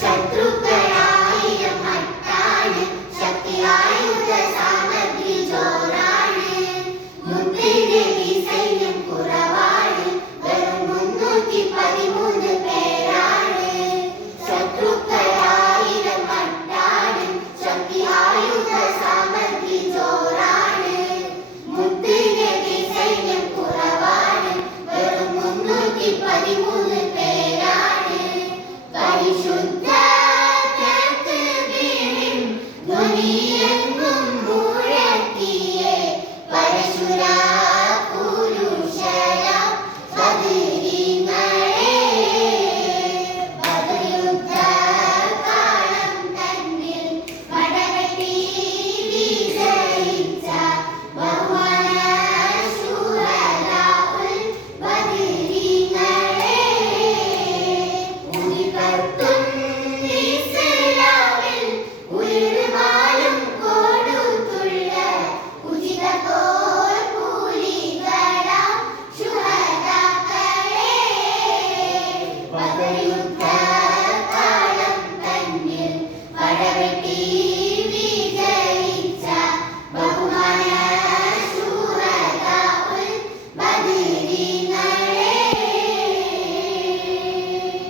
ശത്രുക്കളായിരം മട്ടാണ് ശക്തിയായുധ സാമഗ്രി ജോറാണ് മുത്തിൻ്റെ സൈന്യം കുറവാണ് വെറും 313 പേരാണ് ശത്രുക്കളായിരം മട്ടാണ് ശക്തിയായുധ സാമഗ്രി ജോറാണ് മുത്തിൻ്റെ സൈന്യം കുറവാണ് വെറും 313 പേരാണ് പരിശുദ്ധ തക്ബീറിൻ ധ്വനിയെങ്ങും മുഴക്കിയേ പരശുര പുരുഷരാം ബദരീങ്ങളെ ബദറുദ്ധകാലം തന്നിൽ പടവെട്ടി വിജയിച്ച ബഹുമാന ശൂരരാഉൽ ബദരീങ്ങളെ ഉദിപത്തും ഇസ്ലാമിൽ ഉയർവാലും കൊടുത്തുള്ള ഉചിത പോർപൂലികളാം ശുഹദാക്കളെ ബദറുദ്ധ